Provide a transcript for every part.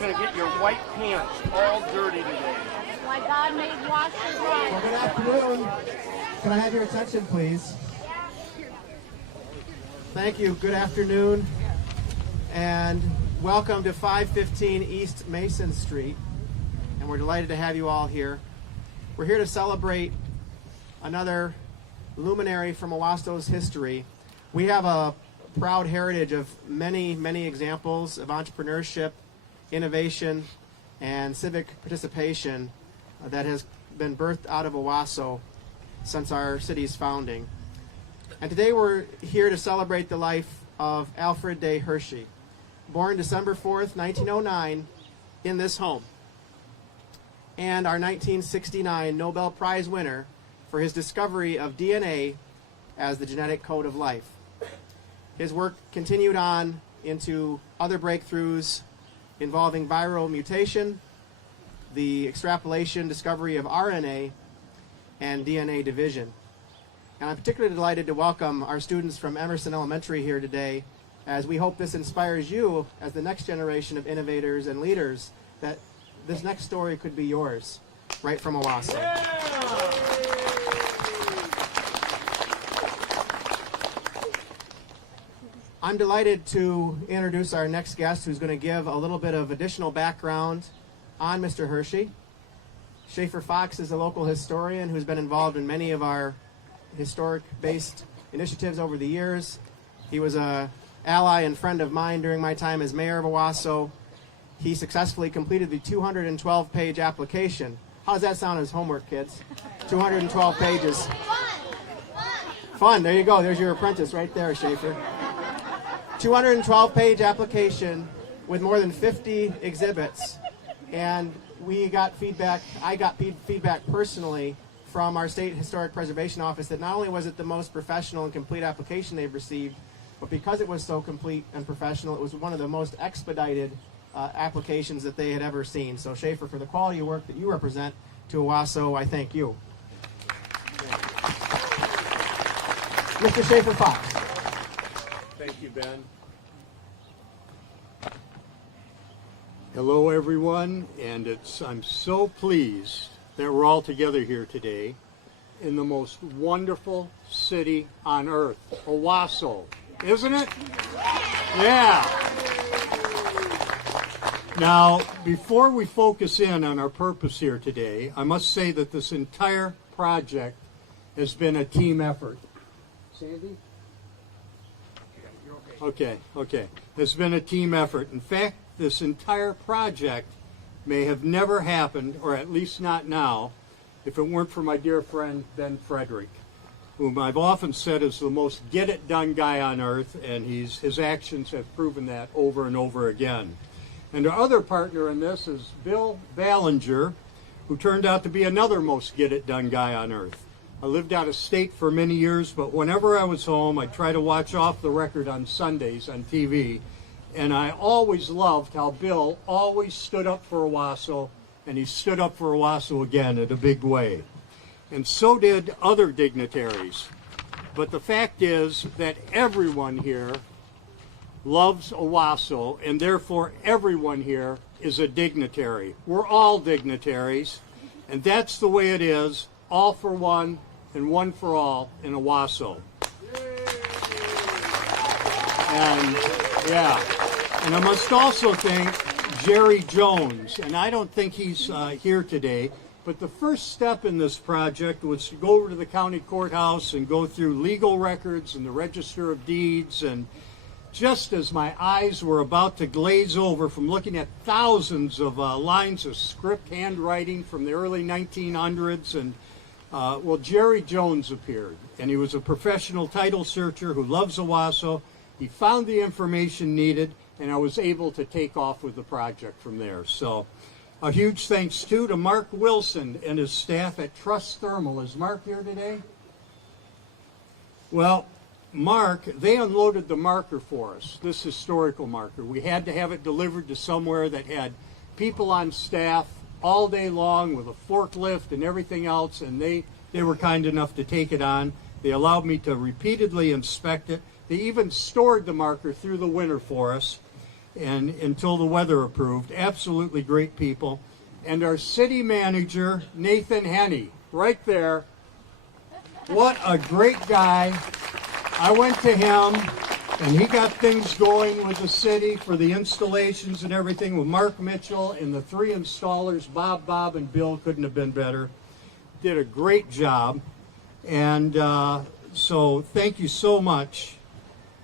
going to get your white pants all dirty today. My God made wash and dry. Well, good afternoon. Can I have your attention, please? Thank you. Good afternoon. And welcome to 515 East Mason Street. And we're delighted to have you all here. We're here to celebrate another luminary from Owasto's history. We have a proud heritage of many, many examples of entrepreneurship, innovation, and civic participation that has been birthed out of Owasso since our city's founding. And today we're here to celebrate the life of Alfred Hershey, born December 4th, 1909, in this home, and our 1969 Nobel Prize winner for his discovery of DNA as the genetic code of life. His work continued on into other breakthroughs involving viral mutation, the extrapolation discovery of RNA, and DNA division. And I'm particularly delighted to welcome our students from Emerson Elementary here today, as we hope this inspires you as the next generation of innovators and leaders, that this next story could be yours, right from Owasso. Yeah! I'm delighted to introduce our next guest, who's going to give a little bit of additional background on Mr. Hershey. Schaefer Fox is a local historian who's been involved in many of our historic-based initiatives over the years. He was an ally and friend of mine during my time as mayor of Owasso. He successfully completed the 212-page application. How does that sound as homework, kids? 212 pages. Fun. There you go. There's your apprentice right there, Schaefer. 212-page application with more than 50 exhibits. And we got feedback, I got feedback personally from our State Historic Preservation Office that not only was it the most professional and complete application they've received, but because it was so complete and professional, it was one of the most expedited applications that they had ever seen. So Schaefer, for the quality of work that you represent to Owasso, I thank you. Mr. Schaefer Fox. Thank you, Ben. Hello, everyone, and I'm so pleased that we're all together here today in the most wonderful city on earth, Owasso, isn't it? Yeah. Now, before we focus in on our purpose here today, I must say that this entire project has been a team effort. Sandy? Okay. It's been a team effort. In fact, this entire project may have never happened, or at least not now, if it weren't for my dear friend Ben Frederick, whom I've often said is the most get-it-done guy on earth, and his actions have proven that over and over again. And our other partner in this is Bill Ballinger, who turned out to be another most get-it-done guy on earth. I lived out of state for many years, but whenever I was home, I'd try to watch off the record on Sundays on TV. And I always loved how Bill always stood up for Owasso, and he stood up for Owasso again in a big way. And so did other dignitaries. But the fact is that everyone here loves Owasso, and therefore everyone here is a dignitary. We're all dignitaries, and that's the way it is, all for one and one for all in Owasso. And I must also thank Jerry Jones, and I don't think he's here today, but the first step in this project was to go over to the county courthouse and go through legal records and the Register of Deeds, and just as my eyes were about to glaze over from looking at thousands of lines of script handwriting from the early 1900s, and Jerry Jones appeared, and he was a professional title searcher who loves Owasso. He found the information needed, and I was able to take off with the project from there. So a huge thanks, too, to Mark Wilson and his staff at Trust Thermal. Is Mark here today? Well, Mark, they unloaded the marker for us, this historical marker. We had to have it delivered to somewhere that had people on staff all day long with a forklift and everything else, and they were kind enough to take it on. They allowed me to repeatedly inspect it. They even stored the marker through the winter for us. and until the weather approved. Absolutely great people. And our city manager, Nathan Henney, right there. What a great guy. I went to him, and he got things going with the city for the installations and everything with Mark Mitchell and the 3 installers, Bob, and Bill. Couldn't have been better. Did a great job. And so thank you so much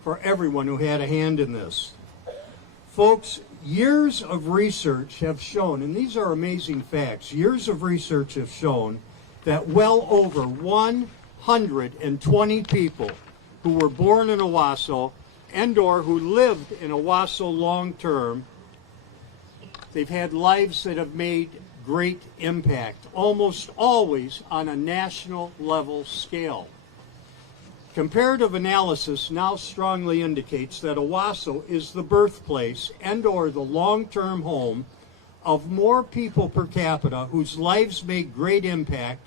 for everyone who had a hand in this. Folks, years of research have shown, and these are amazing facts, years of research have shown that well over 120 people who were born in Owasso and or who lived in Owasso long term, they've had lives that have made great impact, almost always on a national level scale. Comparative analysis now strongly indicates that Owasso is the birthplace and or the long-term home of more people per capita whose lives made great impact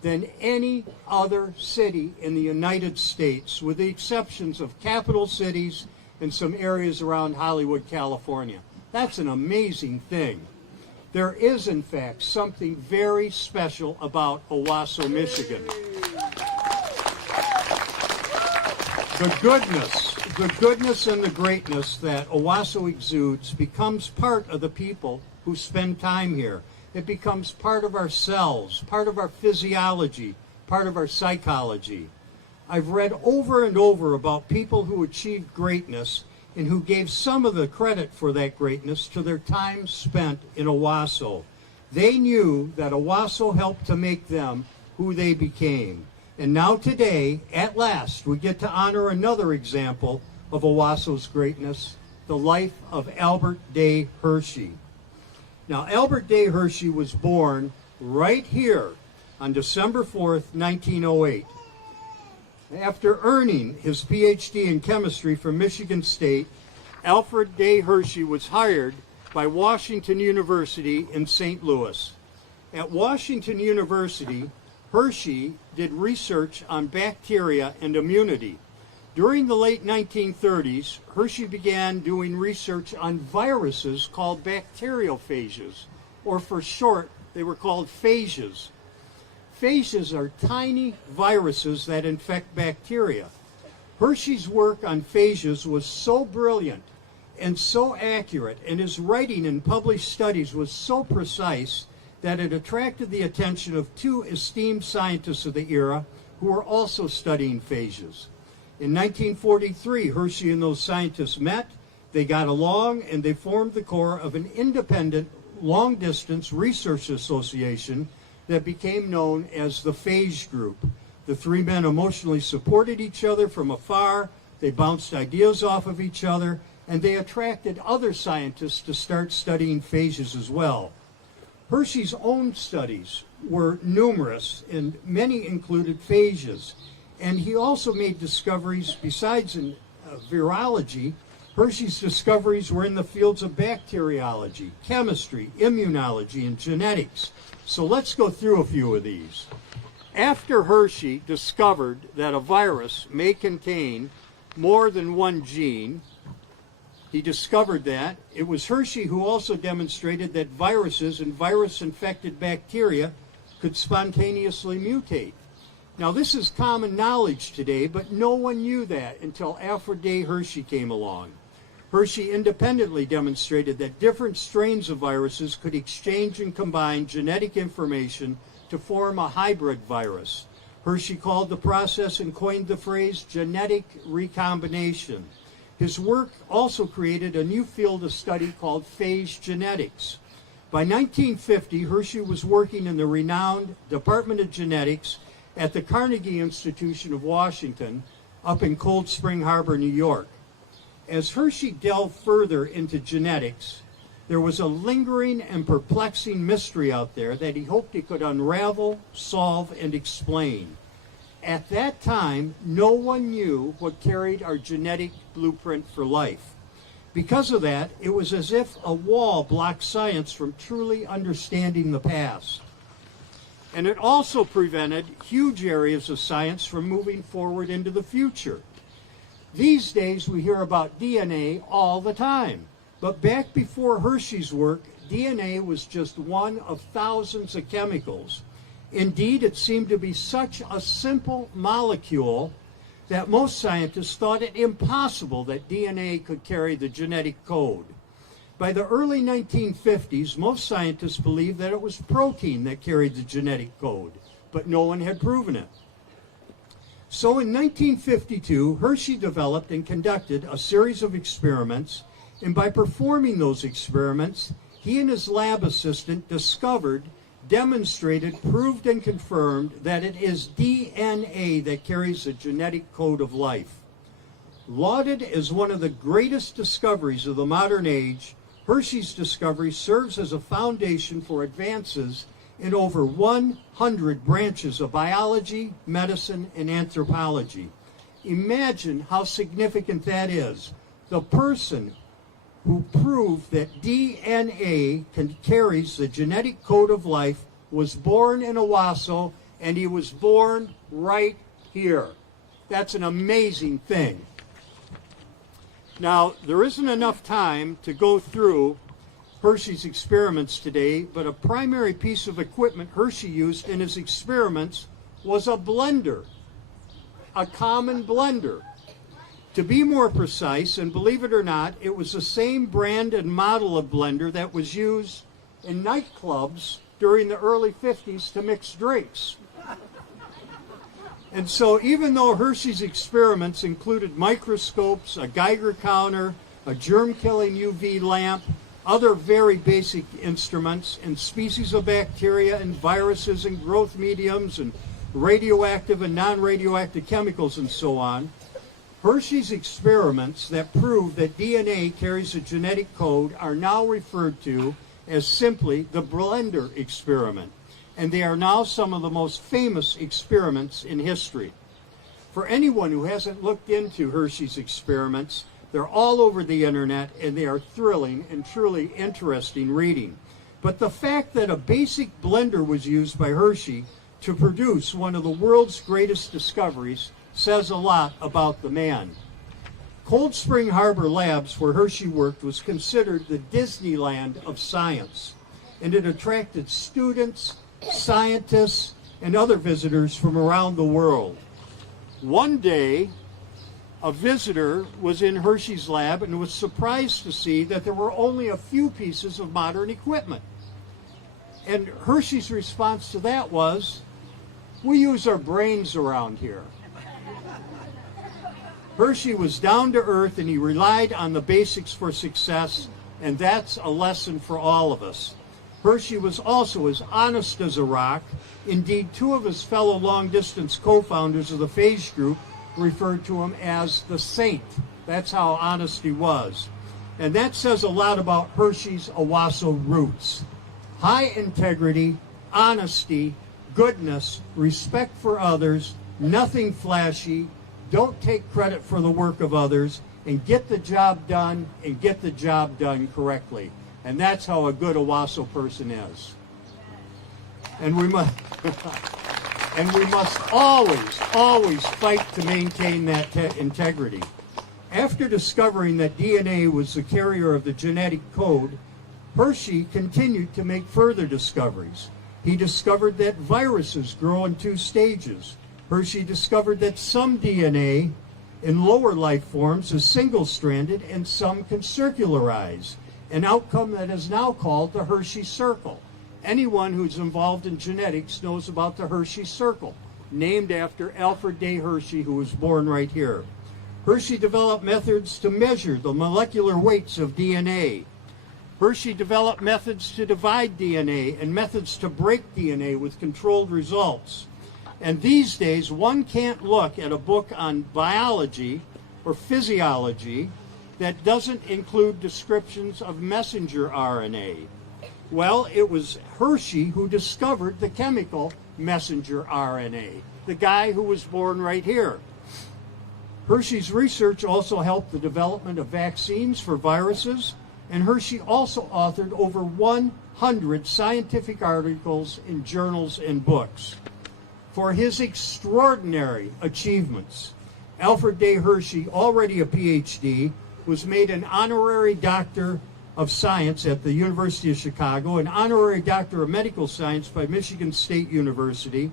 than any other city in the United States, with the exceptions of capital cities and some areas around Hollywood, California. That's an amazing thing. There is, in fact, something very special about Owasso, Michigan. The goodness and the greatness that Owasso exudes becomes part of the people who spend time here. It becomes part of ourselves, part of our physiology, part of our psychology. I've read over and over about people who achieved greatness and who gave some of the credit for that greatness to their time spent in Owasso. They knew that Owasso helped to make them who they became. And now today, at last, we get to honor another example of Owasso's greatness, the life of Albert Day Hershey. Now, Albert Day Hershey was born right here on December 4th, 1908. After earning his PhD in chemistry from Michigan State, Alfred Day Hershey was hired by Washington University in St. Louis. At Washington University, Hershey did research on bacteria and immunity. During the late 1930s, Hershey began doing research on viruses called bacteriophages, or for short, they were called phages. Phages are tiny viruses that infect bacteria. Hershey's work on phages was so brilliant and so accurate, and his writing in published studies was so precise that it attracted the attention of 2 esteemed scientists of the era who were also studying phages. In 1943, Hershey and those scientists met, they got along, and they formed the core of an independent, long-distance research association that became known as the Phage Group. The 3 men emotionally supported each other from afar, they bounced ideas off of each other, and they attracted other scientists to start studying phages as well. Hershey's own studies were numerous, and many included phages. And he also made discoveries besides in virology. Hershey's discoveries were in the fields of bacteriology, chemistry, immunology, and genetics. So let's go through a few of these. After Hershey discovered that a virus may contain more than one gene, he discovered that. It was Hershey who also demonstrated that viruses and virus-infected bacteria could spontaneously mutate. Now, this is common knowledge today, but no one knew that until Alfred Day Hershey came along. Hershey independently demonstrated that different strains of viruses could exchange and combine genetic information to form a hybrid virus. Hershey called the process and coined the phrase genetic recombination. His work also created a new field of study called phage genetics. By 1950, Hershey was working in the renowned Department of Genetics at the Carnegie Institution of Washington up in Cold Spring Harbor, New York. As Hershey delved further into genetics, there was a lingering and perplexing mystery out there that he hoped he could unravel, solve, and explain. At that time, no one knew what carried our genetic blueprint for life. Because of that, it was as if a wall blocked science from truly understanding the past. And it also prevented huge areas of science from moving forward into the future. These days, we hear about DNA all the time, But back before Hershey's work, DNA was just one of thousands of chemicals. Indeed, it seemed to be such a simple molecule that most scientists thought it impossible that DNA could carry the genetic code. By the early 1950s, most scientists believed that it was protein that carried the genetic code, but no one had proven it. So in 1952, Hershey developed and conducted a series of experiments, and by performing those experiments, he and his lab assistant discovered, demonstrated, proved, and confirmed that it is DNA that carries the genetic code of life. Lauded as one of the greatest discoveries of the modern age, Hershey's discovery serves as a foundation for advances in over 100 branches of biology, medicine, and anthropology. Imagine how significant that is. The person who proved that DNA carries the genetic code of life was born in Owasso, and he was born right here. That's an amazing thing. Now, there isn't enough time to go through Hershey's experiments today, but a primary piece of equipment Hershey used in his experiments was a blender, a common blender. To be more precise, and believe it or not, it was the same brand and model of blender that was used in nightclubs during the early 50s to mix drinks. And so even though Hershey's experiments included microscopes, a Geiger counter, a germ-killing UV lamp, other very basic instruments, and species of bacteria and viruses and growth mediums and radioactive and non-radioactive chemicals and so on, Hershey's experiments that prove that DNA carries a genetic code are now referred to as simply the blender experiment, and they are now some of the most famous experiments in history. For anyone who hasn't looked into Hershey's experiments, they're all over the internet, and they are thrilling and truly interesting reading. But the fact that a basic blender was used by Hershey to produce one of the world's greatest discoveries says a lot about the man. Cold Spring Harbor Labs, where Hershey worked, was considered the Disneyland of science, and it attracted students, scientists, and other visitors from around the world. One day, a visitor was in Hershey's lab and was surprised to see that there were only a few pieces of modern equipment. And Hershey's response to that was, "We use our brains around here." Hershey was down to earth, and he relied on the basics for success, and that's a lesson for all of us. Hershey was also as honest as a rock. Indeed, two of his fellow long-distance co-founders of the Phage Group referred to him as the Saint. That's how honest he was. And that says a lot about Hershey's Owasso roots. High integrity, honesty, goodness, respect for others, nothing flashy, don't take credit for the work of others, and get the job done, and get the job done correctly. And that's how a good Owasso person is. And we must always fight to maintain that integrity. After discovering that DNA was the carrier of the genetic code, Hershey continued to make further discoveries. He discovered that viruses grow in two stages. Hershey discovered that some DNA in lower life forms is single-stranded and some can circularize, an outcome that is now called the Hershey Circle. Anyone who's involved in genetics knows about the Hershey Circle, named after Alfred Hershey, who was born right here. Hershey developed methods to measure the molecular weights of DNA. Hershey developed methods to divide DNA and methods to break DNA with controlled results. And these days, one can't look at a book on biology or physiology that doesn't include descriptions of messenger RNA. Well, it was Hershey who discovered the chemical messenger RNA, the guy who was born right here. Hershey's research also helped the development of vaccines for viruses, and Hershey also authored over 100 scientific articles in journals and books. For his extraordinary achievements, Alfred Hershey, already a PhD, was made an honorary doctor of Science at the University of Chicago, an honorary Doctor of Medical Science by Michigan State University.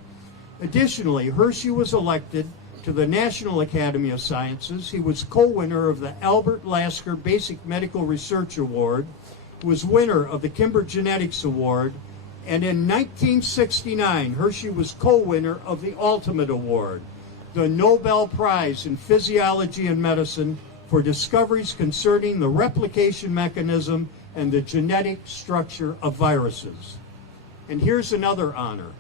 Additionally, Hershey was elected to the National Academy of Sciences. He was co-winner of the Albert Lasker Basic Medical Research Award, was winner of the Kimber Genetics Award, and in 1969, Hershey was co-winner of the Ultimate Award, the Nobel Prize in Physiology and Medicine for discoveries concerning the replication mechanism and the genetic structure of viruses. And here's another honor.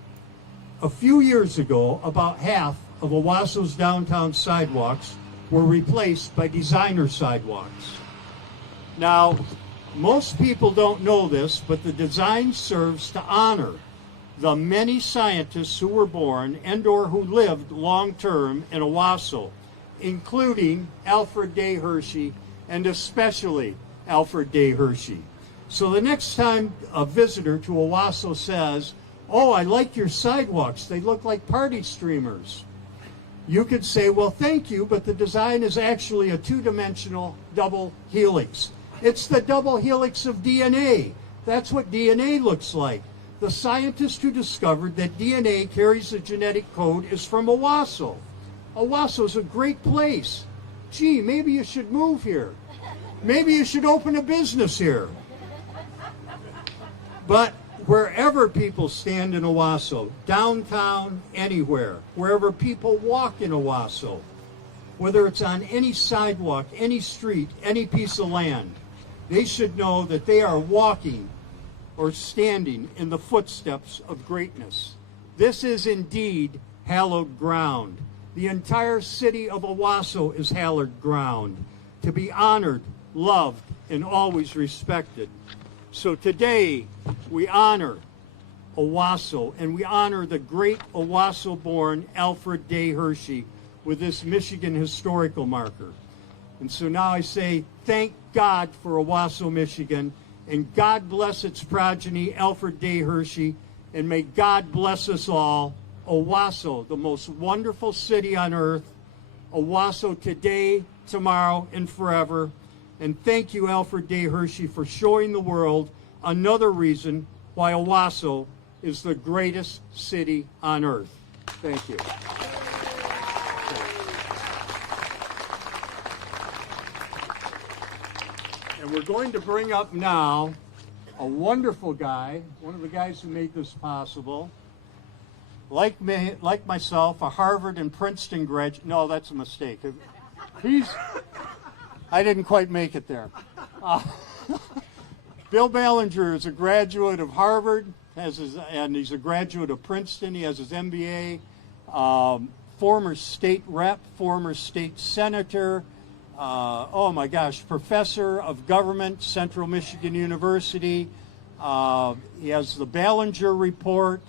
A few years ago, about half of Owasso's downtown sidewalks were replaced by designer sidewalks. Now, most people don't know this, but the design serves to honor the many scientists who were born and or who lived long-term in Owasso, including Alfred Day Hershey, and especially Alfred Day Hershey. So the next time a visitor to Owasso says, "Oh, I like your sidewalks, they look like party streamers," you could say, "Well, thank you, but the design is actually a two-dimensional double helix. It's the double helix of DNA. That's what DNA looks like." The scientist who discovered that DNA carries the genetic code is from Owasso. Owasso's a great place. Gee, maybe you should move here. Maybe you should open a business here. But wherever people stand in Owasso, downtown, anywhere, wherever people walk in Owasso, whether it's on any sidewalk, any street, any piece of land, they should know that they are walking or standing in the footsteps of greatness. This is indeed hallowed ground. The entire city of Owasso is hallowed ground, to be honored, loved, and always respected. So today, we honor Owasso, and we honor the great Owasso-born Alfred Day Hershey with this Michigan historical marker. And so now I say, thank God for Owasso, Michigan, and God bless its progeny, Alfred Day Hershey, and may God bless us all. Owasso, the most wonderful city on earth. Owasso today, tomorrow, and forever. And thank you, Alfred Day Hershey, for showing the world another reason why Owasso is the greatest city on earth. Thank you. And we're going to bring up now a wonderful guy, one of the guys who made this possible. Like me, like myself, a Harvard and Princeton graduate. No, that's a mistake. I didn't quite make it there. Bill Ballinger is a graduate of Harvard, and he's a graduate of Princeton. He has his MBA, former state rep, former state senator, oh my gosh, professor of government, Central Michigan University. He has the Ballinger Report,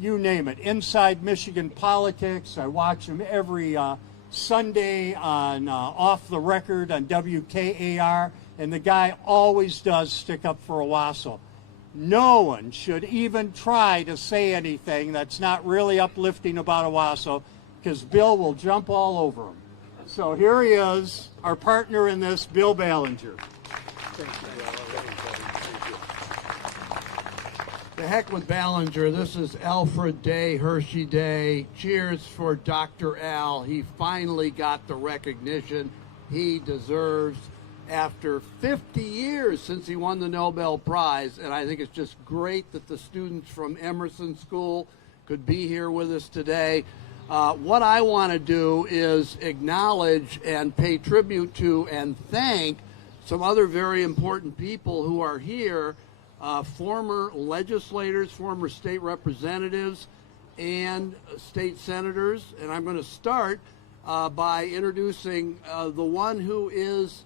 you name it, Inside Michigan Politics. I watch him every Sunday on Off the Record on WKAR, and the guy always does stick up for Owasso. No one should even try to say anything that's not really uplifting about Owasso, because Bill will jump all over him. So here he is, our partner in this, Bill Ballinger. The heck with Ballinger. This is Alfred Day, Hershey Day. Cheers for Dr. Al. He finally got the recognition he deserves after 50 years since he won the Nobel Prize. And I think it's just great that the students from Emerson School could be here with us today. What I want to do is acknowledge and pay tribute to and thank some other very important people who are here. Former legislators, former state representatives, and state senators. And I'm going to start by introducing the one who is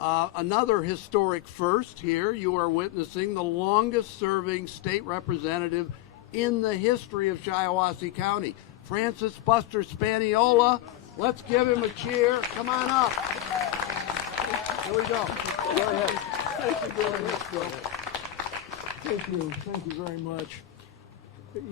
another historic first here. You are witnessing the longest serving state representative in the history of Shiawassee County, Francis Buster Spaniola. Let's give him a cheer. Come on up. Here we go. Go ahead. Thank you very much, Bill. Thank you very much.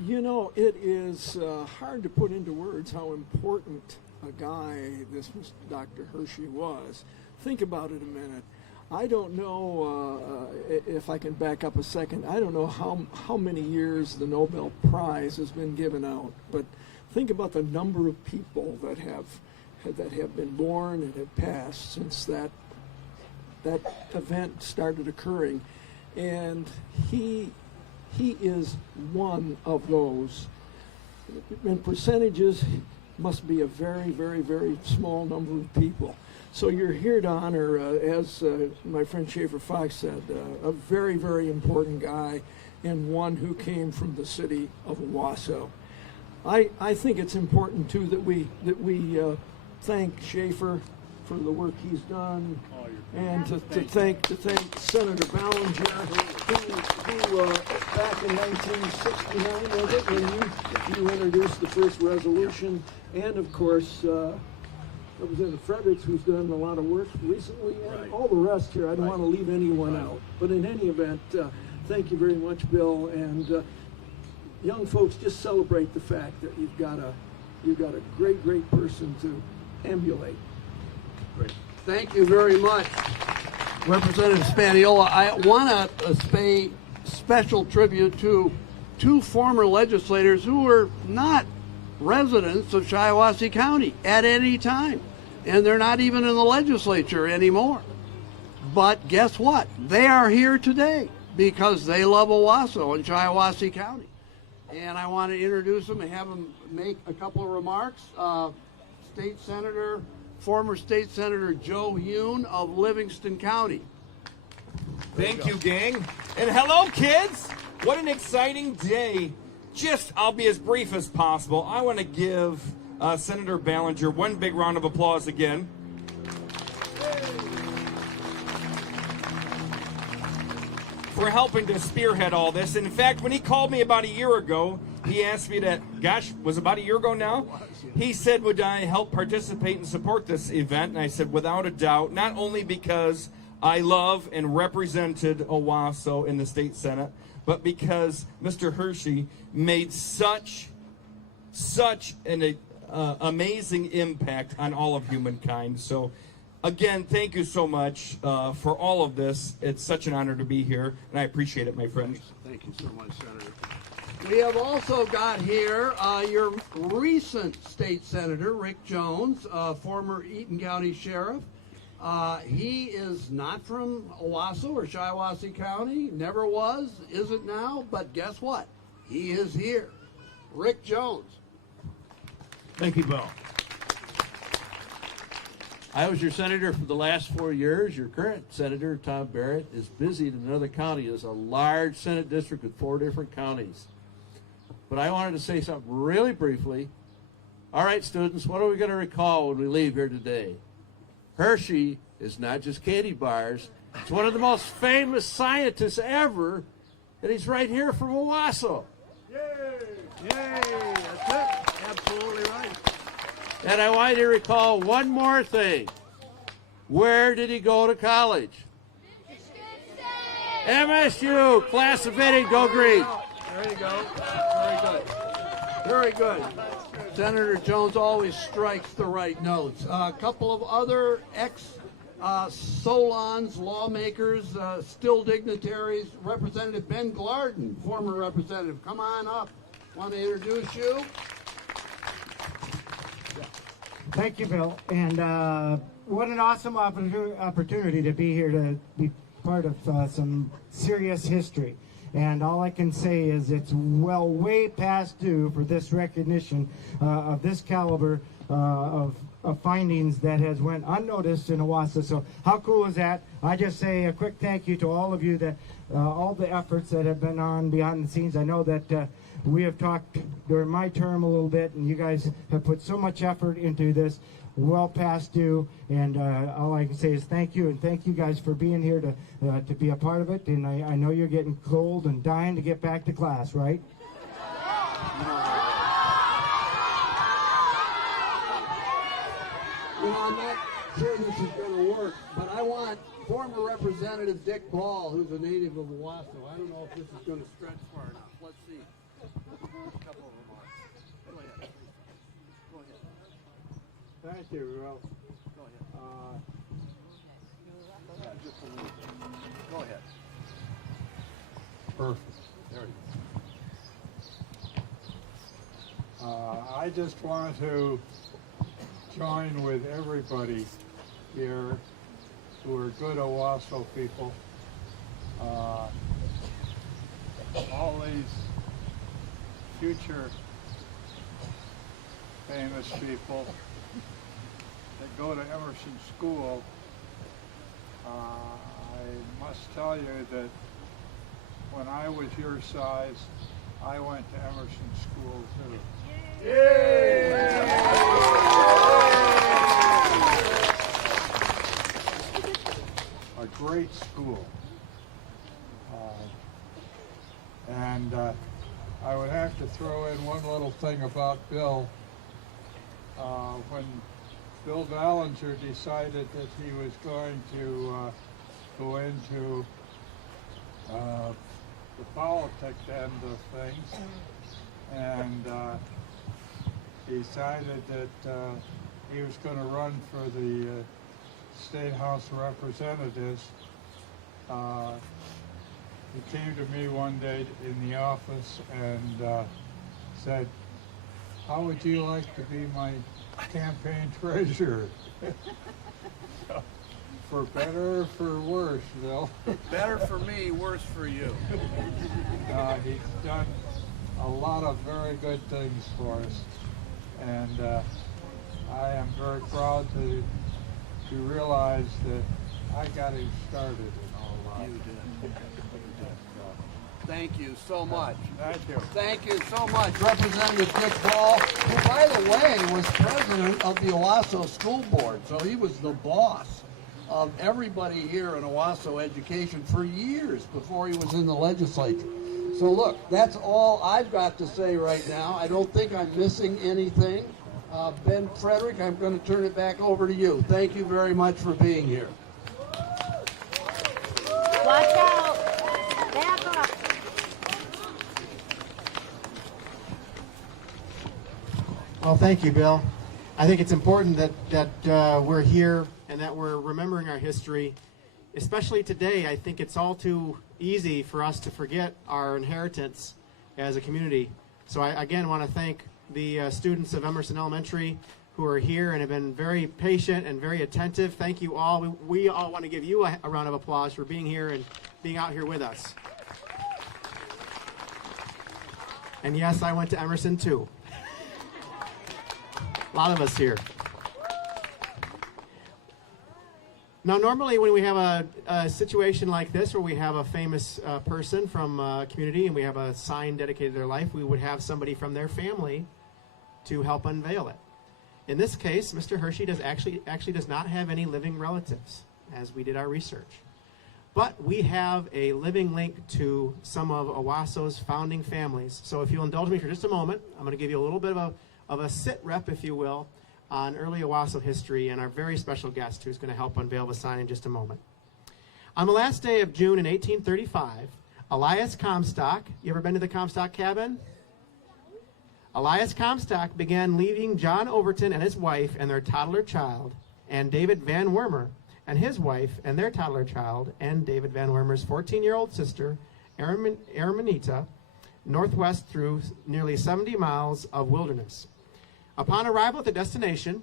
You know, it is hard to put into words how important a guy this Dr. Hershey was. Think about it a minute. I don't know if I can back up a second. I don't know how many years the Nobel Prize has been given out, but think about the number of people that have been born and have passed since that event started occurring, and he is one of those. In percentages, must be a very, very, very small number of people. So you're here to honor, as my friend Schaefer Fox said, a very, very important guy, and one who came from the city of Owasso. I think it's important too that we thank Schaefer for the work he's done, and to thank Senator Ballinger, who back in 1969 was it when you introduced the first resolution, and of course Representative Fredericks, who's done a lot of work recently, and all the rest here. I don't want to leave anyone out, but in any event, thank you very much, Bill, and young folks, just celebrate the fact that you've got a great person to emulate. Great. Thank you very much, Representative Spaniola. I want to pay special tribute to two former legislators who were not residents of Shiawassee County at any time, and they're not even in the legislature anymore. But guess what? They are here today because they love Owasso and Shiawassee County. And I want to introduce them and have them make a couple of remarks. Former State Senator Joe Hune of Livingston County. Thank you, gang. And hello, kids. What an exciting day. I'll be as brief as possible. I want to give Senator Ballinger one big round of applause again. For helping to spearhead all this. And in fact, when he called me about a year ago, he asked me to, was about a year ago now? He said, would I help participate and support this event? And I said, without a doubt, not only because I love and represented Owasso in the state Senate, but because Mr. Hershey made such an amazing impact on all of humankind. So again, thank you so much for all of this. It's such an honor to be here, and I appreciate it, my friends. Thank you so much, Senator. We have also got here your recent state senator, Rick Jones, former Eaton County Sheriff. He is not from Owasso or Shiawassee County, never was, isn't now, but guess what? He is here. Rick Jones. Thank you, Bill. I was your senator for the last 4 years. Your current senator, Tom Barrett, is busy in another county. It's a large Senate district with 4 different counties. But I wanted to say something really briefly. All right, students, what are we going to recall when we leave here today? Hershey is not just candy bars. It's one of the most famous scientists ever, and he's right here from Owasso. Yay! That's it. Absolutely right. And I want you to recall one more thing. Where did he go to college? MSU, class of 8, go Green. There you go. Very good. Very good. Senator Jones always strikes the right notes. A couple of other ex-Solons, lawmakers, still dignitaries. Representative Ben Glardon, former representative. Come on up. Want to introduce you? Thank you, Bill. And what an awesome opportunity to be here to be part of some serious history. And all I can say is it's way past due for this recognition of this caliber of findings that has went unnoticed in Owasso. So how cool is that? I just say a quick thank you to all of you, that all the efforts that have been on behind the scenes. I know that we have talked during my term a little bit, and you guys have put so much effort into this, well past due, and all I can say is thank you, and thank you guys for being here to be a part of it. And I know you're getting cold and dying to get back to class, right? Well, I'm not sure this is going to work, but I want former Representative Dick Ball, who's a native of Owasso. I don't know if this is going to stretch far enough. Let's see. A couple of remarks. Go ahead. Go ahead. Thank you, Ralph. Go ahead. Perfect. I just want to join with everybody here who are good Owasso people. All these future famous people that go to Emerson School, I must tell you that when I was your size, I went to Emerson School too. A great school. And I would have to throw in one little thing about Bill. When Bill Ballinger decided that he was going to go into the politics end of things, and decided that he was going to run for the State House of Representatives. He came to me one day in the office and said, "How would you like to be my campaign treasurer?" For better or for worse, Bill. Better for me, worse for you. He's done a lot of very good things for us, and I am very proud to realize that I got him started in all that. You did. Thank you so much. Thank you. Thank you so much, Representative Dick Ball, who, by the way, was president of the Owasso School Board. So he was the boss of everybody here in Owasso education for years before he was in the legislature. So look, that's all I've got to say right now. I don't think I'm missing anything. Ben Frederick, I'm going to turn it back over to you. Thank you very much for being here. Watch out. Back up. Well, thank you, Bill. I think it's important that we're here and that we're remembering our history, especially today. I think it's all too easy for us to forget our inheritance as a community. So I, again, want to thank the students of Emerson Elementary who are here and have been very patient and very attentive. Thank you all. We all want to give you a round of applause for being here and being out here with us. And yes, I went to Emerson too. A lot of us here. Now, normally when we have a situation like this where we have a famous person from a community and we have a sign dedicated to their life, we would have somebody from their family to help unveil it. In this case, Mr. Hershey actually does not have any living relatives, as we did our research. But we have a living link to some of Owasso's founding families. So if you'll indulge me for just a moment, I'm going to give you a little bit of a sit rep, if you will, on early Owasso history and our very special guest who's going to help unveil the sign in just a moment. On the last day of June in 1835, Elias Comstock, you ever been to the Comstock cabin? Elias Comstock began leaving John Overton and his wife and their toddler child, and David Van Wormer and his wife and their toddler child, and David Van Wormer's 14-year-old sister, Araminita, northwest through nearly 70 miles of wilderness. Upon arrival at the destination,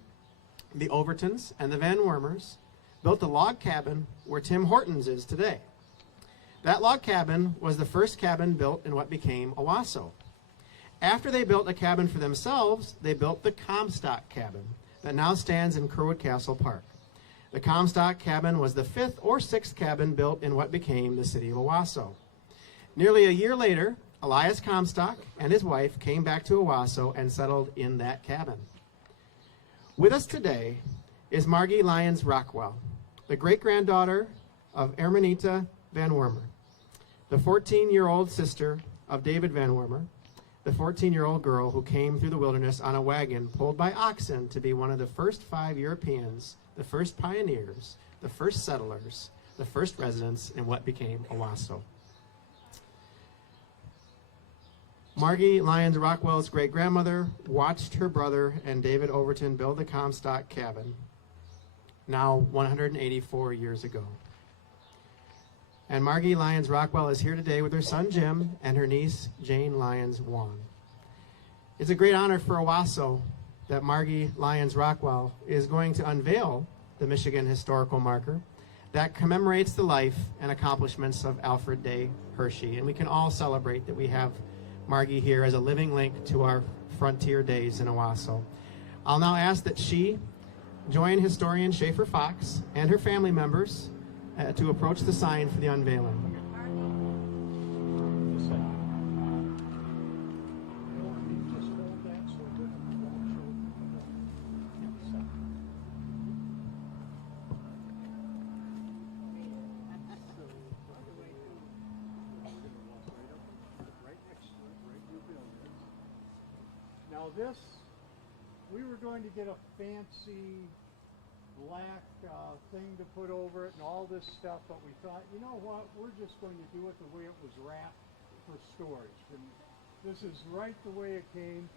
the Overtons and the Van Wormers built a log cabin where Tim Hortons is today. That log cabin was the first cabin built in what became Owasso. After they built a cabin for themselves, they built the Comstock cabin that now stands in Curwood Castle Park. The Comstock cabin was the fifth or sixth cabin built in what became the city of Owasso. Nearly a year later, Elias Comstock and his wife came back to Owasso and settled in that cabin. With us today is Margie Lyons Rockwell, the great-granddaughter of Araminita Van Wormer, the 14-year-old sister of David Van Wormer, the 14-year-old girl who came through the wilderness on a wagon pulled by oxen to be one of the first 5 Europeans, the first pioneers, the first settlers, the first residents in what became Owasso. Margie Lyons Rockwell's great-grandmother watched her brother and David Overton build the Comstock cabin, now 184 years ago. And Margie Lyons Rockwell is here today with her son Jim and her niece Jane Lyons Wong. It's a great honor for Owasso that Margie Lyons Rockwell is going to unveil the Michigan Historical Marker that commemorates the life and accomplishments of Alfred Day Hershey. And we can all celebrate that we have Margie here as a living link to our frontier days in Owasso. I'll now ask that she join historian Schaefer Fox and her family members to approach the sign for the unveiling. Now this, we were going to get a fancy black thing to put over it and all this stuff, but we thought, you know what, we're just going to do it the way it was wrapped for storage. And this is right the way it came.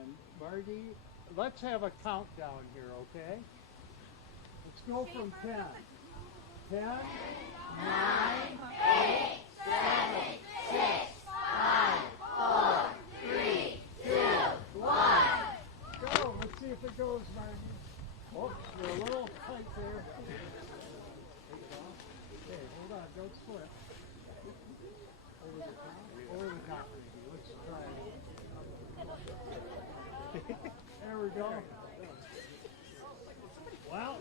And Margie, let's have a countdown here, okay? Let's go from 10. 10, 9, 8, 7, 6, 5, 4, 3, 2, 1. Go, let's see if it goes, Margie. Oh, you're a little tight there. Okay, hold on, don't split. Over the top, maybe. Let's try it. There we go. Well.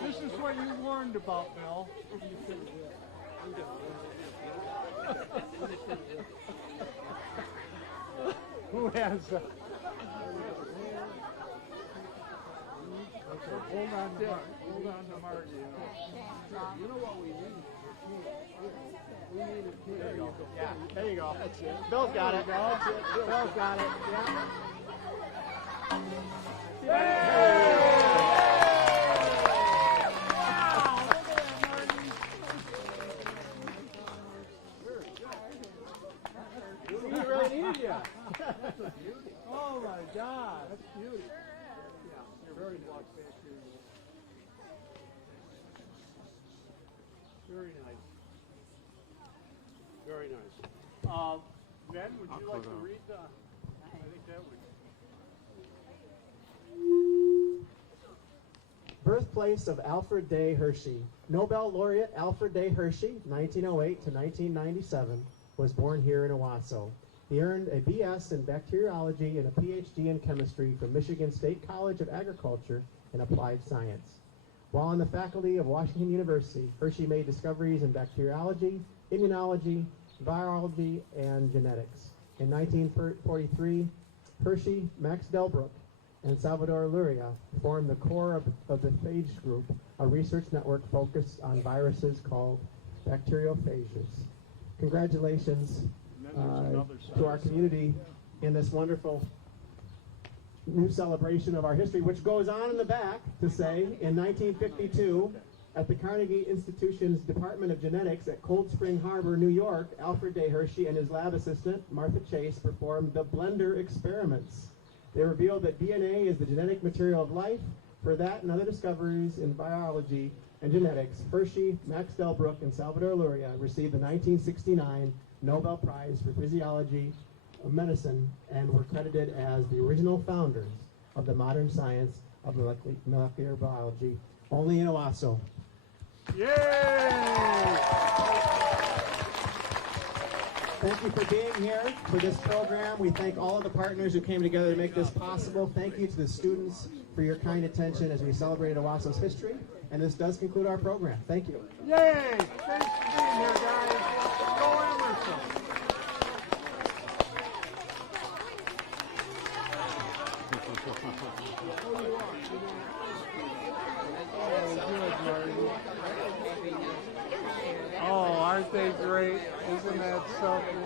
This is what you warned about, Bill. Who has that? Hold on to Margie. You know what we need? We need a key. There you go. Yeah, there you go. That's it. Bill's got it. Bill's got it. Yeah. Yay! Oh my God, that's beauty. Yeah, you're very nice. Very nice. Very nice. Ben, would you like to read the? I think that would. Birthplace of Alfred Day Hershey. Nobel Laureate Alfred Day Hershey, 1908 to 1997, was born here in Owasso. He earned a BS in bacteriology and a PhD in chemistry from Michigan State College of Agriculture and Applied Science. While on the faculty of Washington University, Hershey made discoveries in bacteriology, immunology, virology, and genetics. In 1943, Hershey, Max Delbruck, and Salvador Luria formed the core of the phage group, a research network focused on viruses called bacteriophages. Congratulations to our community in this wonderful new celebration of our history, which goes on in the back to say, in 1952, at the Carnegie Institution's Department of Genetics at Cold Spring Harbor, New York, Alfred Day Hershey and his lab assistant, Martha Chase, performed the blender experiments. They revealed that DNA is the genetic material of life. For that and other discoveries in biology and genetics, Hershey, Max Delbruck, and Salvador Luria received the 1969 Nobel Prize for Physiology of Medicine and were credited as the original founders of the modern science of molecular biology, only in Owasso. Yay! Thank you for being here for this program. We thank all of the partners who came together to make this possible. Thank you to the students for your kind attention as we celebrated Owasso's history. And this does conclude our program. Thank you. Yay! Thanks for being here, guys. Go Emerson. Oh, aren't they great? Isn't that something?